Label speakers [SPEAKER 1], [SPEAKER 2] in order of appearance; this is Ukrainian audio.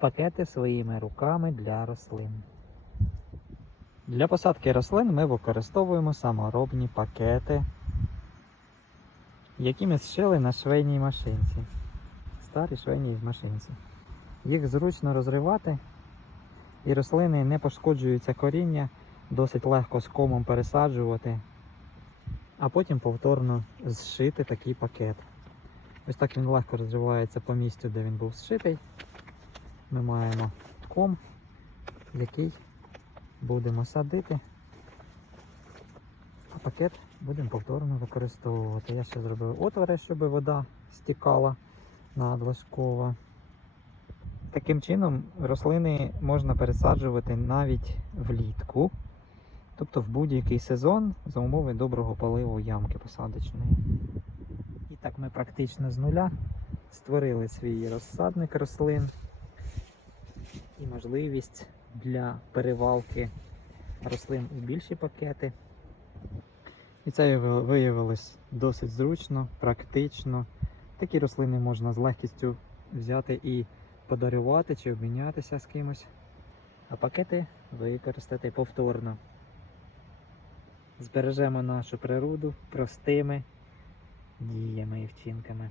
[SPEAKER 1] пакети своїми руками для рослин. Для посадки рослин ми використовуємо саморобні пакети, які ми зшили на швейній машинці. Старій швейній машинці. Їх зручно розривати, і рослини не пошкоджуються коріння, досить легко з комом пересаджувати, а потім повторно зшити такий пакет. Ось так він легко розривається по місцю, де він був зшитий. Ми маємо ком, який будемо садити, а пакет будемо повторно використовувати. Я ще зробив отвори, щоб вода стікала надлишково. Таким чином рослини можна пересаджувати навіть влітку, тобто в будь-який сезон за умови доброго поливу ямки посадочної. І так ми практично з нуля створили свій розсадник рослин можливість для перевалки рослин у більші пакети. І це виявилось досить зручно, практично. Такі рослини можна з легкістю взяти і подарувати чи обмінятися з кимось, а пакети використати повторно. Збережемо нашу природу простими діями і вчинками.